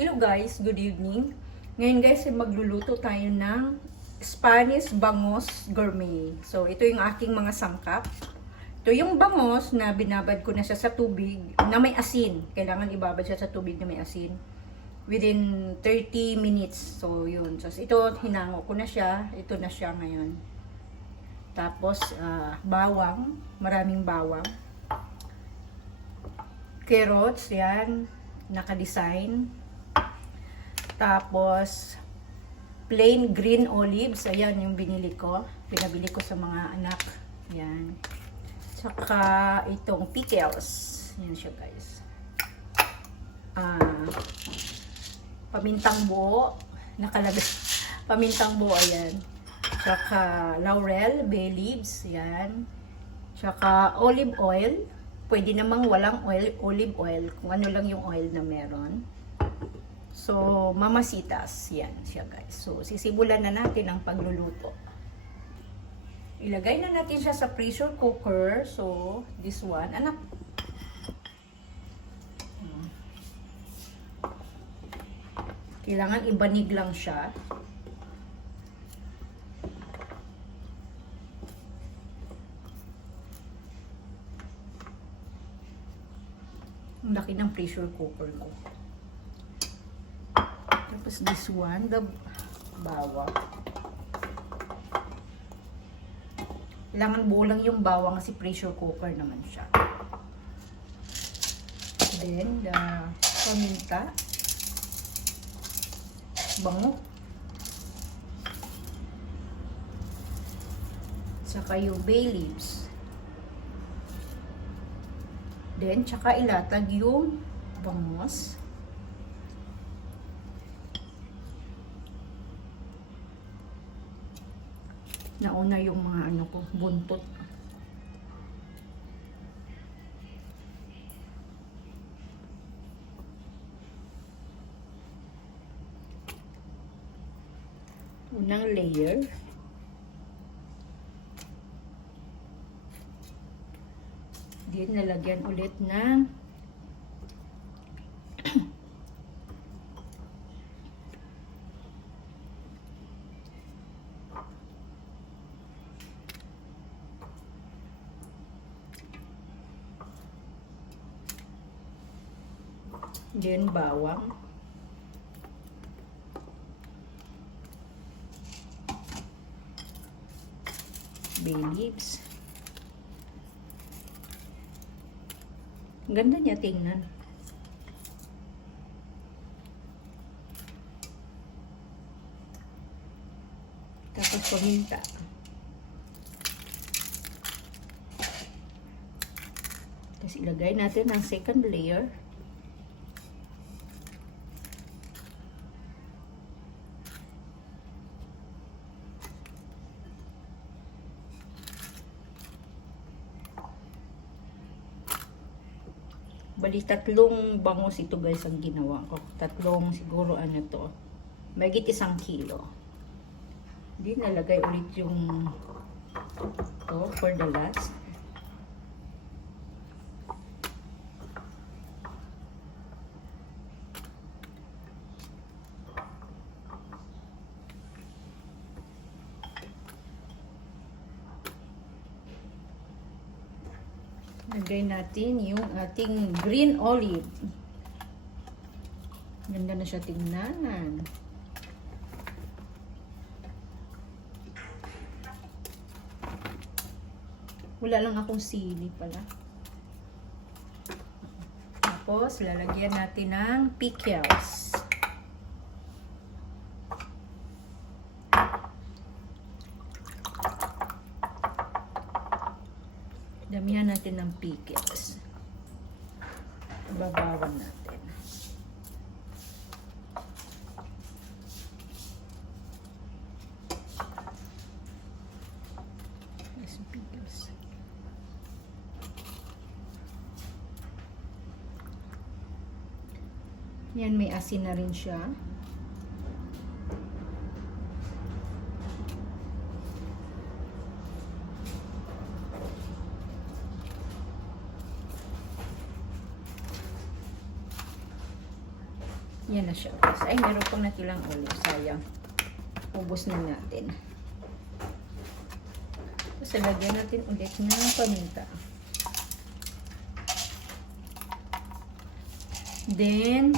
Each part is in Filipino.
Hello guys, good evening. Ngayon guys, magluluto tayo ng Spanish Bangos Gourmet. So, ito yung aking mga sangkap. Ito yung bangos na binabad ko na siya sa tubig na may asin. Kailangan ibabad siya sa tubig na may asin within 30 minutes. So, yun. So, ito, hinango ko na siya. Ito na siya ngayon. Tapos, bawang. Maraming bawang. Carrots, yan. Naka-design. Tapos, plain green olives. Ayan yung binili ko. Pinabili ko sa mga anak. Ayan. Tsaka, itong pickles. Ayan siya, guys. Pamintang buo. Nakalagay. Pamintang buo, ayan. Tsaka, laurel, bay leaves. Ayan. Tsaka, olive oil. Pwede namang walang oil, olive oil. Kung ano lang yung oil na meron. So, mamasitas. Yan siya, guys. So, sisimulan na natin ang pagluluto. Ilagay na natin siya sa pressure cooker. So, this one. Anak. Kailangan ibanig lang siya. Ang laki ng pressure cooker ko. Tapos this one, the bawang. Kailangan buo lang yung bawang kasi pressure cooker naman siya. Then, the paminta. Bango. Tsaka yung bay leaves. Then, tsaka ilatag yung bangos. Nauna yung mga ano ko, buntot. Unang layer. Then nalagyan ulit ng then bawang, bay leaves. Ang ganda niya tingnan. Tapos paminta. Tapos ilagay natin ang second layer. Bali, tatlong bangus ito guys ang ginawa ko. Tatlong siguro ano to. Mahigit 1 kilo. Hindi nalagay ulit yung to for the last. Lagay natin yung ating green olive. Ganda na siya tingnan. Wala lang akong sili pala. Tapos, lalagyan natin ng pickles. Damihan natin ng pickles. Babawan natin. Yes, pickles. Yan, may asin na rin siya. Yan na siya guys. Ay, meron pang natilang olive. Sayang. Ubos na natin. Tapos lagyan natin ulit ng paminta. Then,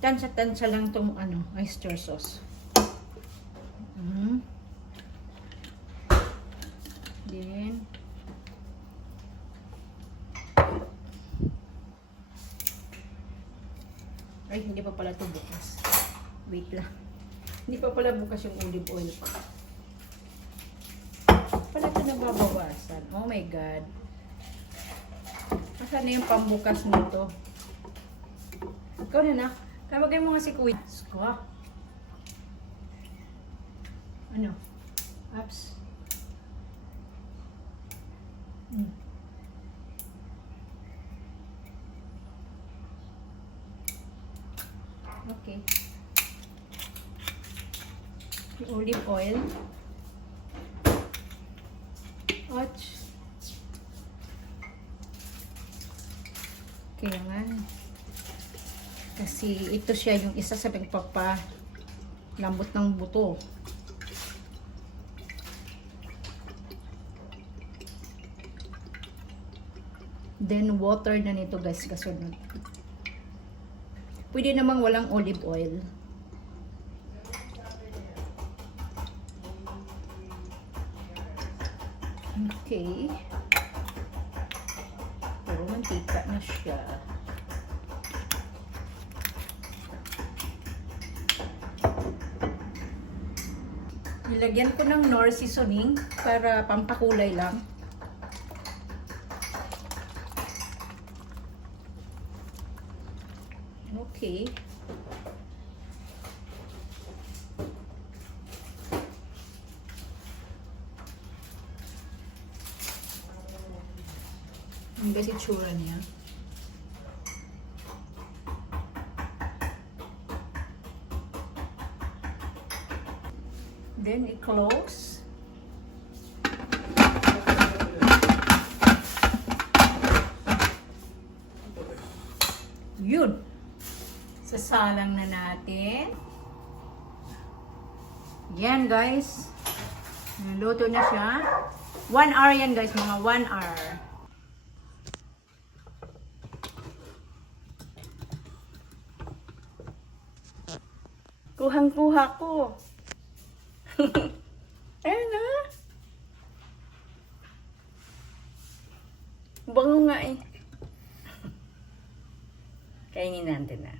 tansya-tansya lang tong oyster sauce. Then, ay, hindi pa pala ito bukas. Wait lang. Hindi pa pala bukas yung olive oil pa. Pala ito nababawasan. Oh my God. Asan na yung pambukas nito? Ikaw na. Tawagay mo nga si Kuya. Squawk. Ano? Apps. Okay. Yung olive oil. Ouch. Kailangan. Kasi ito siya yung isa sa pagpapalambot ng buto. Then water na nito guys kasunod. Pwede namang walang olive oil. Okay. Pero mantika na siya. Nilagyan ko ng Knorr seasoning para pampakulay lang. Okay. Ang guys itsura niya. Then i-close. Yun. Sasalang na natin. Yan guys. Naluto na siya. 1 hour yan guys, mga 1 hour. Kuhang-kuha ko. Ayan na. Bango nga eh. Kainin natin na.